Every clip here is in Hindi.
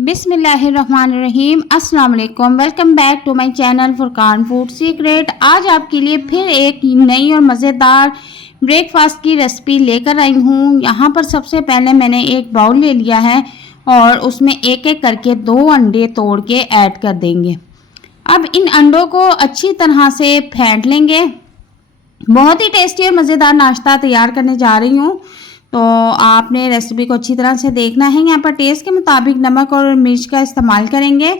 बिस्मिल्लाहिर्रहमानिर्रहीम। अस्सलाम वालेकुम। Welcome back to my channel Furqan food secret. आज आपके लिए फिर एक नई और मज़ेदार ब्रेकफास्ट की रेसिपी लेकर आई हूँ। यहाँ पर सबसे पहले मैंने एक बाउल ले लिया है और उसमें एक एक करके 2 अंडे तोड़ के ऐड कर देंगे। अब इन अंडों को अच्छी तरह से फेंट लेंगे। बहुत ही टेस्टी और मज़ेदार नाश्ता तैयार करने जा रही हूँ, तो आपने रेसिपी को अच्छी तरह से देखना है। यहाँ पर टेस्ट के मुताबिक नमक और मिर्च का इस्तेमाल करेंगे।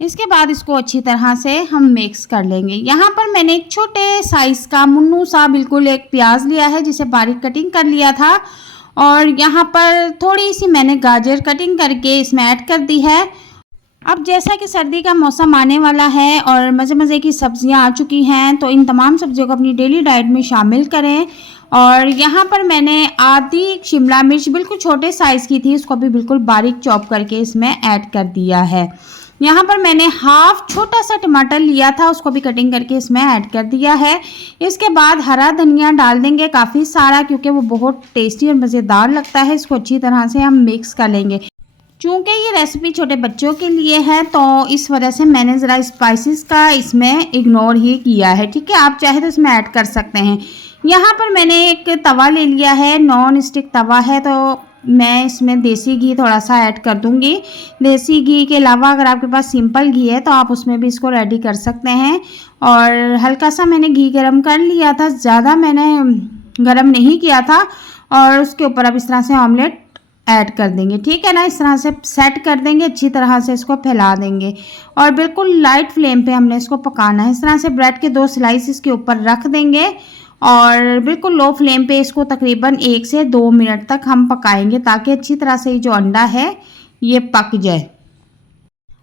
इसके बाद इसको अच्छी तरह से हम मिक्स कर लेंगे। यहाँ पर मैंने एक छोटे साइज़ का मुन्नू सा बिल्कुल एक प्याज लिया है, जिसे बारीक कटिंग कर लिया था, और यहाँ पर थोड़ी सी मैंने गाजर कटिंग करके इसमें ऐड कर दी है। अब जैसा कि सर्दी का मौसम आने वाला है और मज़े मज़े की सब्जियां आ चुकी हैं, तो इन तमाम सब्जियों को अपनी डेली डाइट में शामिल करें। और यहाँ पर मैंने आधी शिमला मिर्च बिल्कुल छोटे साइज़ की थी, उसको भी बिल्कुल बारीक चॉप करके इसमें ऐड कर दिया है। यहाँ पर मैंने हाफ छोटा सा टमाटर लिया था, उसको भी कटिंग करके इसमें ऐड कर दिया है। इसके बाद हरा धनिया डाल देंगे काफ़ी सारा, क्योंकि वो बहुत टेस्टी और मज़ेदार लगता है। इसको अच्छी तरह से हम मिक्स कर लेंगे। चूँकि ये रेसिपी छोटे बच्चों के लिए है, तो इस वजह से मैंने ज़रा स्पाइसेस का इसमें इग्नोर ही किया है। ठीक है, आप चाहे तो इसमें ऐड कर सकते हैं। यहाँ पर मैंने एक तवा ले लिया है, नॉन स्टिक तवा है, तो मैं इसमें देसी घी थोड़ा सा ऐड कर दूँगी। देसी घी के अलावा अगर आपके पास सिंपल घी है तो आप उसमें भी इसको रेडी कर सकते हैं। और हल्का सा मैंने घी गरम कर लिया था, ज़्यादा मैंने गरम नहीं किया था। और उसके ऊपर अब इस तरह से ऑमलेट ऐड कर देंगे। ठीक है ना, इस तरह से सेट कर देंगे, अच्छी तरह से इसको फैला देंगे और बिल्कुल लाइट फ्लेम पे हमने इसको पकाना है। इस तरह से ब्रेड के 2 स्लाइस इसके ऊपर रख देंगे और बिल्कुल लो फ्लेम पे इसको तकरीबन 1 से 2 मिनट तक हम पकाएंगे, ताकि अच्छी तरह से जो अंडा है ये पक जाए।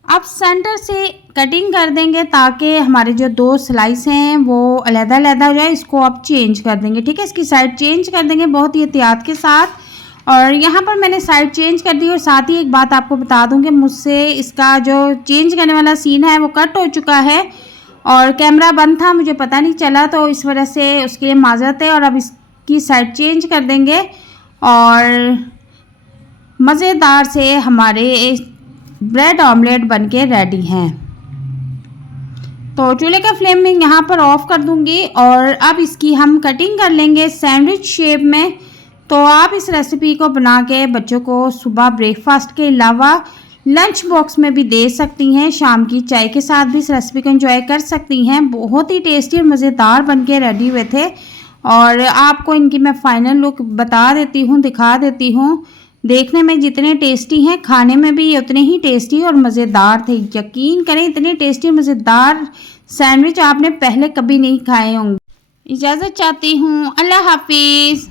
अब सेंटर से कटिंग कर देंगे ताकि हमारे जो 2 स्लाइस हैं वो अलग-अलग हो जाए। इसको अब चेंज कर देंगे। ठीक है, इसकी साइड चेंज कर देंगे बहुत ही एहतियात के साथ। और यहाँ पर मैंने साइड चेंज कर दी। और साथ ही एक बात आपको बता दूं कि मुझसे इसका जो चेंज करने वाला सीन है वो कट हो चुका है और कैमरा बंद था, मुझे पता नहीं चला, तो इस वजह से उसके लिए माजरत है। और अब इसकी साइड चेंज कर देंगे और मज़ेदार से हमारे ब्रेड ऑमलेट बनके रेडी हैं। तो चूल्हे का फ्लेम में यहाँ पर ऑफ कर दूँगी और अब इसकी हम कटिंग कर लेंगे सैंडविच शेप में। तो आप इस रेसिपी को बना के बच्चों को सुबह ब्रेकफास्ट के अलावा लंच बॉक्स में भी दे सकती हैं। शाम की चाय के साथ भी इस रेसिपी को एंजॉय कर सकती हैं। बहुत ही टेस्टी और मज़ेदार बनके रेडी हुए थे। और आपको इनकी मैं फाइनल लुक बता देती हूँ, दिखा देती हूँ। देखने में जितने टेस्टी हैं, खाने में भी उतने ही टेस्टी और मज़ेदार थे। यकीन करें, इतने टेस्टी और मज़ेदार सैंडविच आपने पहले कभी नहीं खाए होंगे। इजाज़त चाहती हूँ। अल्लाह हाफिज़।